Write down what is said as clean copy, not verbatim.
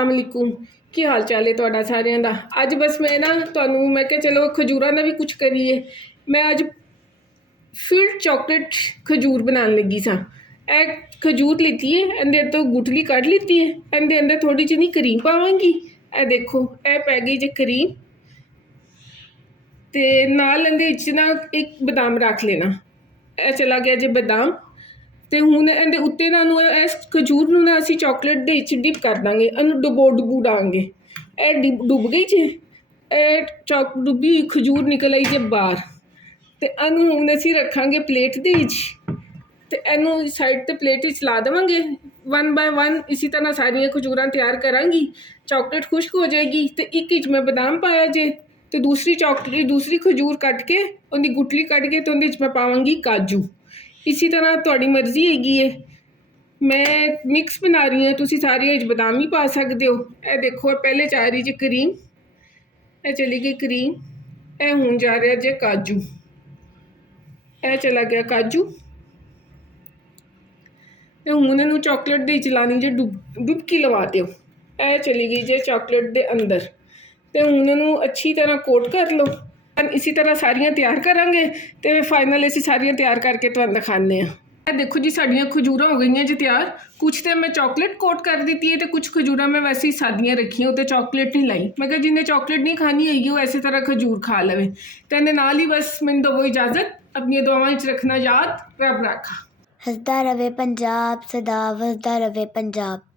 अस्सलामुअलैकुम। ਕੀ ਹਾਲ ਚਾਲ ਹੈ ਤੁਹਾਡਾ ਸਾਰਿਆਂ ਦਾ। ਅੱਜ ਬਸ ਮੈਂ ਨਾ ਤੁਹਾਨੂੰ ਮੈਂ ਕਿਹਾ ਚਲੋ ਖਜੂਰਾਂ ਦਾ ਵੀ ਕੁਝ ਕਰੀਏ। ਮੈਂ ਅੱਜ ਫਿਲਡ ਚਾਕਲੇਟ ਖਜੂਰ ਬਣਾਉਣ ਲੱਗੀ ਸਾਂ। ਇਹ ਖਜੂਰ ਲਿੱਤੀ ਹੈ, ਇਹਦੇ ਤੋਂ ਗੁਠਲੀ ਕੱਢ ਲਿੱਤੀ ਹੈ, ਇਹਦੇ ਅੰਦਰ ਥੋੜੀ ਜਿਹੀ ਕਰੀਮ ਪਾਵਾਂਗੀ। ਇਹ ਦੇਖੋ ਇਹ ਪੈ ਗਈ ਜੇ ਕਰੀਮ, ਤੇ ਨਾਲ ਇਹਦੇ ਵਿੱਚ ਨਾ ਇੱਕ ਬਦਾਮ ਰੱਖ ਲੈਣਾ। ਇਹ ਚਲਾ ਗਿਆ ਜੇ ਬਦਾਮ। ਤੇ ਹੁਣ ਇਹਦੇ ਉੱਤੇ ਨਾ ਨੂੰ ਇਸ ਖਜੂਰ ਨੂੰ ਨਾ ਅਸੀਂ ਚਾਕਲੇਟ ਦੇ ਵਿੱਚ ਡਿਪ ਕਰ ਦਾਂਗੇ, ਇਹਨੂੰ ਡੁਬੋ ਦਾਂਗੇ। ਇਹ ਡੁੱਬ ਗਈ ਜੇ, ਇਹ ਡੁੱਬੀ ਹੋਈ ਖਜੂਰ ਨਿਕਲ ਆਈ ਜੇ ਬਾਹਰ। ਤੇ ਇਹਨੂੰ ਹੁਣ ਅਸੀਂ ਰੱਖਾਂਗੇ ਪਲੇਟ ਦੇ ਵਿੱਚ, ਤੇ ਇਹਨੂੰ ਸਾਈਡ ਤੇ ਪਲੇਟ ਵਿੱਚ ਲਾ ਦੇਵਾਂਗੇ। 1 ਬਾਏ 1 ਇਸੇ ਤਰ੍ਹਾਂ ਸਾਰੀਆਂ ਖਜੂਰਾਂ ਤਿਆਰ ਕਰਾਂਗੀ। ਚਾਕਲੇਟ ਖੁਸ਼ਕ ਹੋ ਜਾਏਗੀ ਤੇ ਇੱਕ ਵਿੱਚ ਮੈਂ ਬਦਾਮ ਪਾਇਆ ਜੇ, ਤੇ ਦੂਸਰੀ ਖਜੂਰ ਕੱਟ ਕੇ ਉਹਦੀ ਗੁਠਲੀ ਕੱਢ ਕੇ ਤੇ ਉਹਦੇ ਵਿੱਚ ਮੈਂ ਪਾਵਾਂਗੀ ਕਾਜੂ। ਇसी तरह ਤੁਹਾਡੀ ਮਰਜ਼ੀ ਹੈਗੀ ਹੈ। ਮੈਂ ਮਿਕਸ ਬਣਾ ਰਹੀ ਹਾਂ, ਤੁਸੀਂ ਸਾਰੇ ਵਿੱਚ ਬਦਾਮ ਵੀ ਪਾ ਸਕਦੇ ਹੋ। ਇਹ ਦੇਖੋ ਪਹਿਲੇ ਜਾ ਰਹੀ ਜੇ ਕਰੀਮ, ਇਹ ਚਲੀ ਗਈ ਕਰੀਮ। ਇਹ ਹੁਣ ਜਾ ਰਿਹਾ ਜੇ ਕਾਜੂ, ਇਹ ਚਲਾ ਗਿਆ ਕਾਜੂ। ਤੇ ਹੁਣ ਇਹਨੂੰ ਚਾਕਲੇਟ ਦੇ ਵਿੱਚ ਲਾਣੀ ਜੇ ਡੁਬਕੀ ਲਵਾ ਦਿਓ। ਇਹ ਚਲੀ ਗਈ ਜੇ ਚਾਕਲੇਟ ਦੇ ਅੰਦਰ। ਤੇ ਹੁਣ ਇਹਨੂੰ ਅੱਛੀ ਤਰ੍ਹਾਂ ਕੋਟ ਕਰ ਲਓ। ਇसी तरह ਸਾਰੀਆਂ ਤਿਆਰ ਕਰਾਂਗੇ ਤੇ ਫਾਈਨਲ ਅਸੀਂ ਸਾਰੀਆਂ ਤਿਆਰ ਕਰਕੇ ਤੁਹਾਨੂੰ ਦਿਖਾਉਂਦੇ ਹਾਂ। ਇਹ ਦੇਖੋ ਜੀ ਸਾਡੀਆਂ ਖਜੂਰਾਂ ਹੋ ਗਈਆਂ ਜੀ ਤਿਆਰ। ਕੁਛ ਤੇ ਮੈਂ ਚਾਕਲੇਟ ਕੋਟ ਕਰ ਦਿੱਤੀ ਹੈ ਤੇ ਕੁਛ ਖਜੂਰਾਂ ਮੈਂ ਵੈਸੇ ਹੀ ਸਾਦੀਆਂ ਰੱਖੀਆਂ, ਉੱਤੇ ਚਾਕਲੇਟ ਨਹੀਂ ਲਾਈ। ਮੈਂ ਕਿਹਾ ਜਿਹਨੇ ਚਾਕਲੇਟ ਨਹੀਂ ਖਾਣੀ ਹੈਗੀ ਉਹ ਇਸੇ ਤਰ੍ਹਾਂ ਖਜੂਰ ਖਾ ਲਵੇ। ਤੇ ਇਹਦੇ ਨਾਲ ਹੀ ਬਸ ਮੈਨੂੰ ਦਿਓ ਇਜਾਜ਼ਤ। ਆਪਣੀਆਂ ਦੁਆਵਾਂ ਵਿੱਚ ਰੱਖਣਾ ਯਾਦ। ਰੱਬ ਰਾਖਾ। ਹੱਸਦਾ ਰਵੇ ਪੰਜਾਬ, ਸਦਾ ਵਸਦਾ ਰਵੇ ਪੰਜਾਬ।